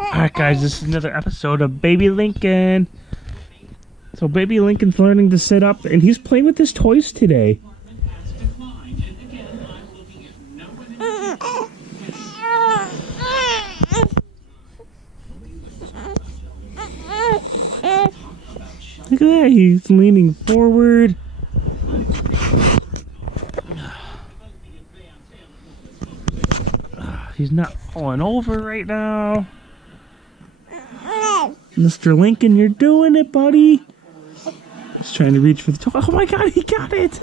Alright guys, this is another episode of Baby Lincoln. So Baby Lincoln's learning to sit up and he's playing with his toys today. Look at that, he's leaning forward. He's not falling over right now. Mr. Lincoln, you're doing it, buddy. He's trying to reach for the toy. Oh my god, he got it!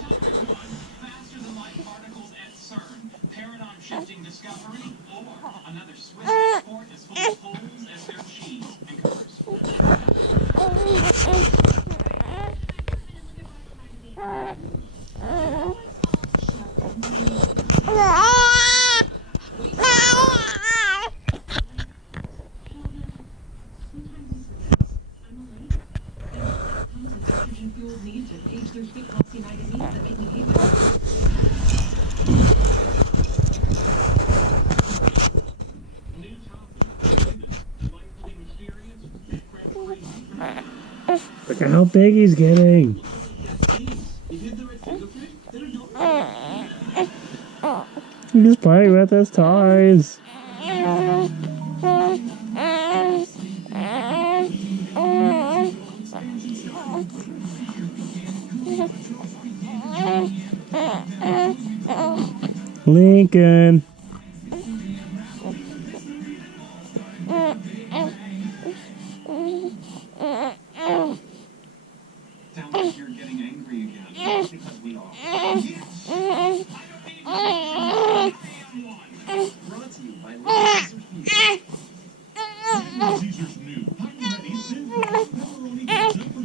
Look at how big he's getting. He's playing with his toys. Lincoln. Sounds like you're getting angry again. Because we are. Brought to you by Caesar's new.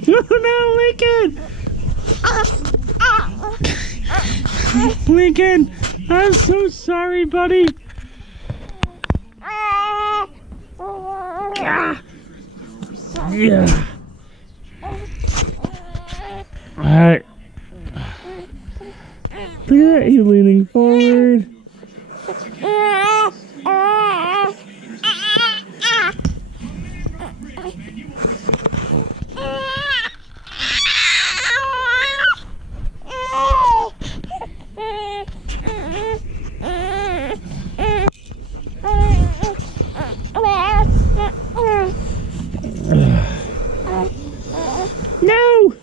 No, Lincoln! Lincoln, I'm so sorry, buddy. Yeah. Alright. Look at that, he's leaning forward. No!